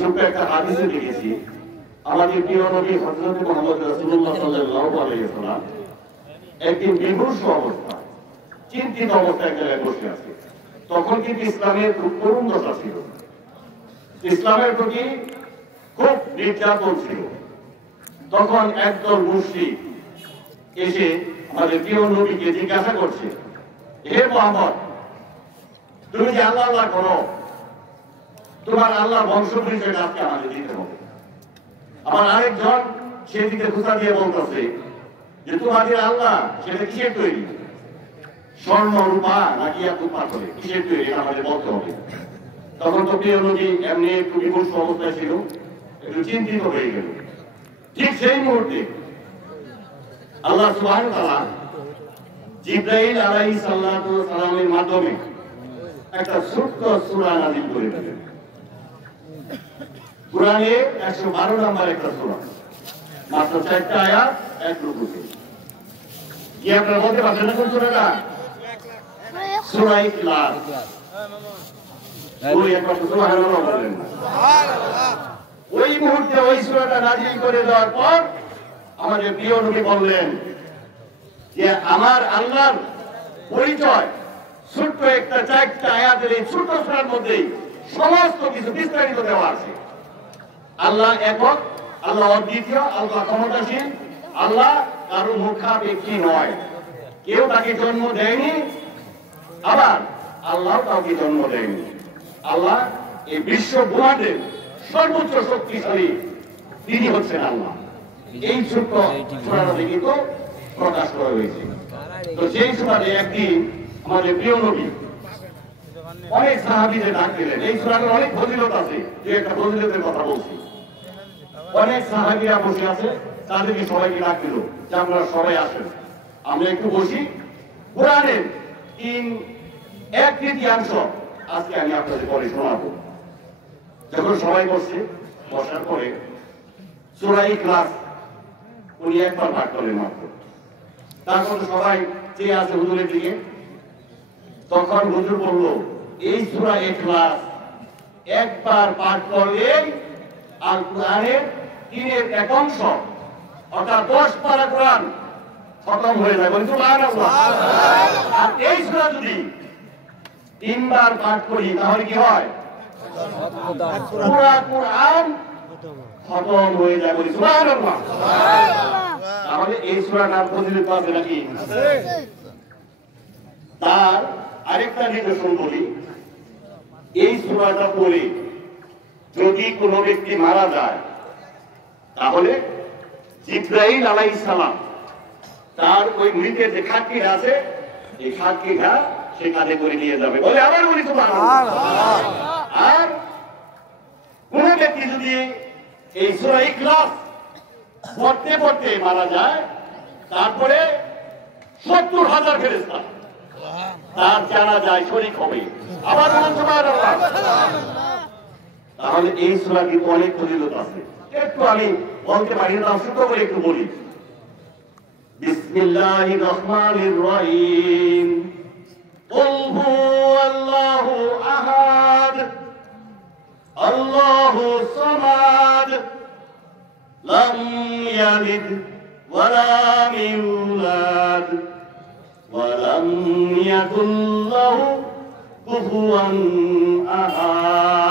ছোট্ট একটা হাদিসে দেখেছি, আমাদের প্রিয় নবী হযরত মুহাম্মদ রাসূলুল্লাহ সাল্লাল্লাহু আলাইহি ওয়াসাল্লাম একদিন বিভৎস অবস্থায়, চিন্তিত অবস্থায় এক জায়গায় বসে আছে। তখন কিন্তু ইসলামের খুব করুণ দশা ছিল, ইসলামের প্রতি খুব নির্যাতন ছিল। তখন একদল মুশরিক এসে আমাদের প্রিয় নবীকে জিজ্ঞাসা করছে, হে মুহাম্মদ, তুমি যে আল্লাহ আল্লাহ করো, তোমার আল্লাহ বংশ পরিচয় আজকে আমাদের দিতে হবে। আমার আরেকজন সেদিকে খোঁচা দিয়ে বলতেছে যে তোমাদের আল্লাহ সেটা কিসের তৈরি, স্বর্ণ রূপা নাকি এত পাথরে, কিসের তৈরি এটা আমাদের বলতে হবে। তখন তো প্রিয় নবী এমনি একটু বিভৎস অবস্থায় ছিল, একটু চিন্তিত হয়ে গেল। ঠিক সেই মুহূর্তে আল্লাহ সুবহানাহু ওয়া তাআলা জিবরাইল আলাইহিস সালাতু ওয়াস সালামের মাধ্যমে একটা ছোট্ট সূরা নাযিল করে দিলেন। কুরআনে 112 নম্বর একটা সূরা, মাত্র 4টা আয়াত, এক রুকুতে। কি আপনারা বলতে পারছেন না কোন সূরাটা? সূরা ইখলাস। ওই একবার সুবহানাল্লাহ বলেন। ওই মুহূর্তে ওই সূরাটা নাযিল করে দেওয়ার পর আমাদের প্রিয় নবী বললেন যে আমার আল্লাহর পরিচয় ছোট্ট একটা 4টা আয়াতের এই ছোট্ট সূরার মধ্যেই সমস্ত কিছু বিস্তারিত দেওয়া আছে। আল্লাহ একক, আল্লাহ অদ্বিতীয়, আল্লাহ ক্ষমতাশীল, আল্লাহ কারো মুখাপেক্ষী নয়, কেউ তাকে জন্ম দেয়নি, আবার আল্লাহ কাউকে জন্ম দেয়নি। আল্লাহ এই বিশ্ব ব্রহ্মাণ্ডের সর্বোচ্চ শক্তিশালী, তিনি হচ্ছেন আল্লাহ। এই ছোট্ট সূরাতে কিন্তু প্রকাশ করা হয়েছে। তো সেই সূরাতে একদিন আমাদের প্রিয় নবী অনেক সাহাবীদের ডাক দিলেন। এই সূরাটার অনেক ফজিলত আছে, যে একটা ফজিলতের কথা বলছি। অনেক সাহাবীরা বসে আছে, তাদেরকে সবাইকে ডাক দিল যে আপনারা সবাই আসেন, আমরা একটু বসি। কোরআনের 1/3 আজকে আমি আপনাদের পরে শোনাবো। যখন সবাই বসছে, বসার পরে সূরা ইখলাস উনি একবার পাঠ করেন মাত্র। তারপর সবাই চেয়ে আছে হুজুরের দিকে। তখন হুজুর বলল, এই সূরা ইখলাস একবার পাঠ করলেই আল কোরআনের 3/1 অংশ, অর্থাৎ 10 পারা কোরআন খতম হয়ে যায়। বলি সুবহানাল্লাহ। আর এই সূরা যদি 3 বার পাঠ করি তাহলে কি হয়? পুরা কোরআন খতম হয়ে যায়। বলি সুবহানাল্লাহ। তাহলে এই সূরাটার ফজিলত আছে নাকি? তার আরেকটা নিদর্শন বলি, এই সূরাটা পড়ে যদি কোনো ব্যক্তি মারা যায়, তাহলে জিবরাইল আলাইহিস সালাম তার ওই মৃতের যে খাটকিটা আছে, এই খাটকিটা সে কাঁধে করে নিয়ে যাবে। বলে আবার বলি সুবহানাল্লাহ। আর কোন ব্যক্তি যদি এই সূরা ইখলাস পড়তে পড়তে মারা যায়, তারপরে 70,000 ফেরেশতা তার জানাজায় শরীক হবে। আবার বলুন সুবহানাল্লাহ। তাহলে এই সূরা কিন্তু অনেক ফজিলত আছে। একটু আমি বলতে পারি না, ছোট করে একটু বলি। বিসমিল্লাহির রহমানির রহিম। কুল হুয়াল্লাহু আহাদ, আল্লাহুস সামাদ, লাম ইয়ালিদ ওয়া লাম ইউলাদ ওয়া লাম ইয়াকুল লাহু কুফুয়ান আহাদ।